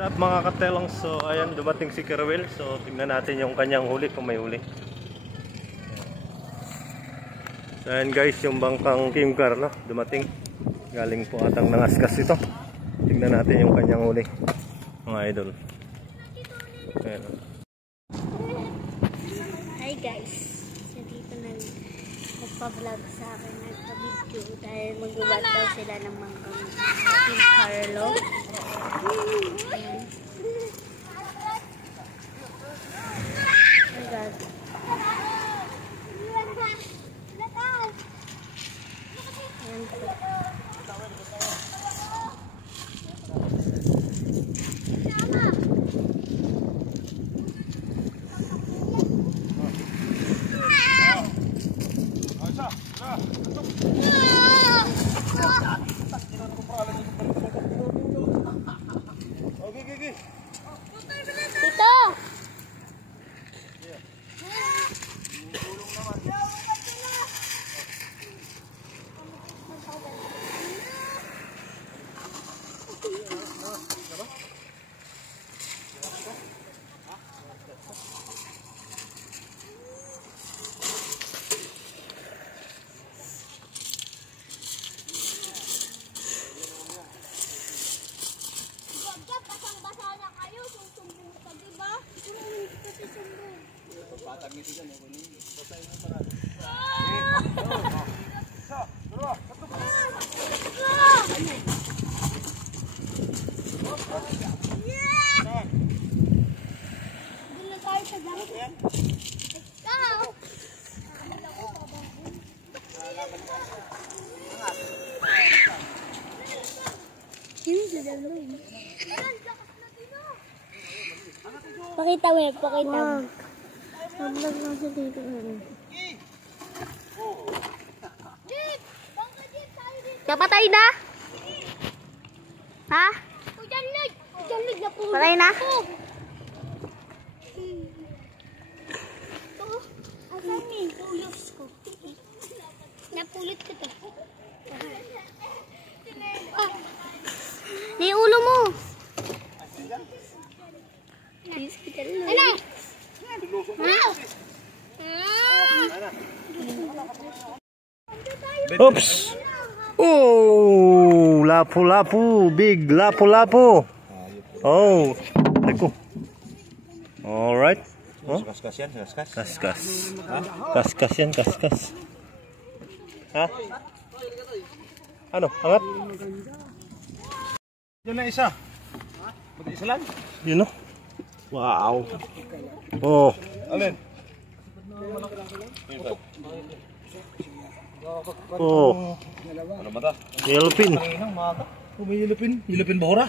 At mga katelong, so ayan dumating si Kerwel. So tingnan natin yung kanyang huli kung may huli. So ayan guys, yung bangkang Kimcar no, dumating. Galing po atang nangaskas ito. Tingnan natin yung kanyang huli, mga idol. Ayan. Hi guys, nandito na nagpa-vlog sa akin, nagpa-video dahil mag-ubat daw sila ng bangkang Carlo. Ayan. Oh God. Ayan po. Tito! Pakita mo, pakita mo. Nablag lang siya dito. Kapatay na? Ha? Patay na? Asan ni? Tuyos ko. Napulit ko to. Ni ulo mo. Ano? Oops! Oh! Lapu-lapu! Big lapu-lapu! Oh! Eko. Alright. Oh? Kaskas yan, kaskas. Kaskas. Kaskas yan, kaskas. Ha? Ano? Angat? Yan na isa. Buti isa lang. Yun o. Wow. Oh. Alin? Oh. Ano ba ta? Yellowfin. Oh, may yellowfin. Yellowfin bahura?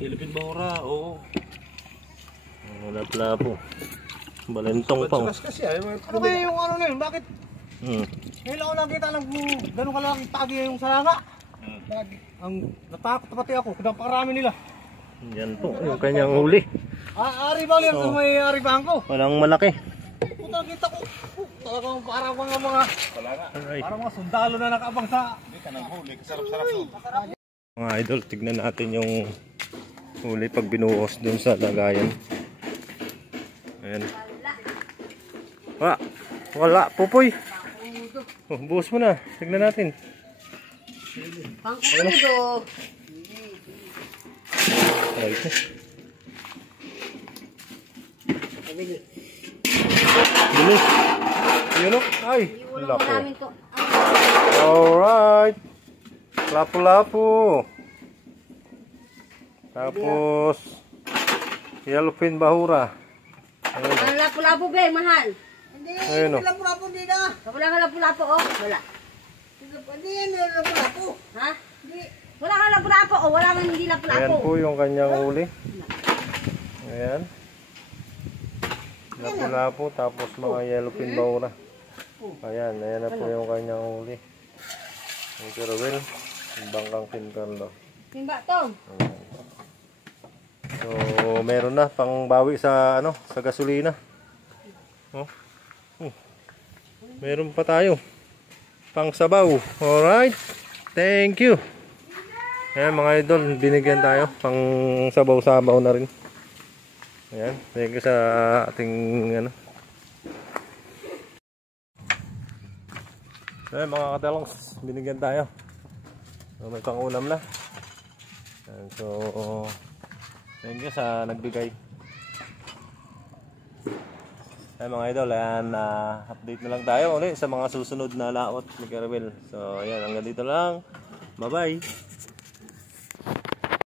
Yellowfin bahura, oo. Lapu-lapu. Balentong pa. Kaskas yan. Ano kaya yung ano na yun? Bakit? Ngayon lang ako nakita ng gano'ng kalaking tagi yung saranga. Ang natakot pati ako. Napakarami nila. Yan po. Yung kanyang huli. Ari ba ulit kung may ari ba ko? Walang malaki. Puta, kita ko. Talagang parang mga Alright. parang mga sundalo na nakaabang sa hindi ka nang huli. Kasarap-sarap to. Mga idol, tignan natin yung huli pag binuhos dun sa lagayan. Ayan. Wala. Pupoy. Oh, buhos mo na. Tignan natin. Pangkudo. Bilis. Yun o. Ay. Lapo. Alright. Lapu-lapu. Tapos yellowfin bahura. Ang lapu-lapu ba, mahal? Hindi, Ayun, oh. lapu-lapu din ah. Wala nga lapu-lapu, oh. Wala. Hindi yan yung lapu-lapu. Ha? Wala nga lapu-lapu, oh. Wala nga hindi lapu-lapu. Ayan po yung kanyang huli. Ayan. Lapu-lapu tapos mga yellowfin bahura. Ayan na po yung kanyang huli. Yung Kerwel, yung bangkang Kimcarlo. Timba to. So, meron na pang bawi sa sa gasolina. Oh. Meron pa tayo pang sabaw. Alright. Thank you. Ayan mga idol, binigyan tayo pang sabaw-sabaw na rin. Ayan, thank you sa ating ano. Ayan mga katalongs, binigyan tayo. So, may pang ulam na. Ayan, so thank you sa nagbigay. Ayan mga idol, ayan, update na lang tayo ulit sa mga susunod na laot ni Carabel. So ayan, hanggang dito lang. Bye bye.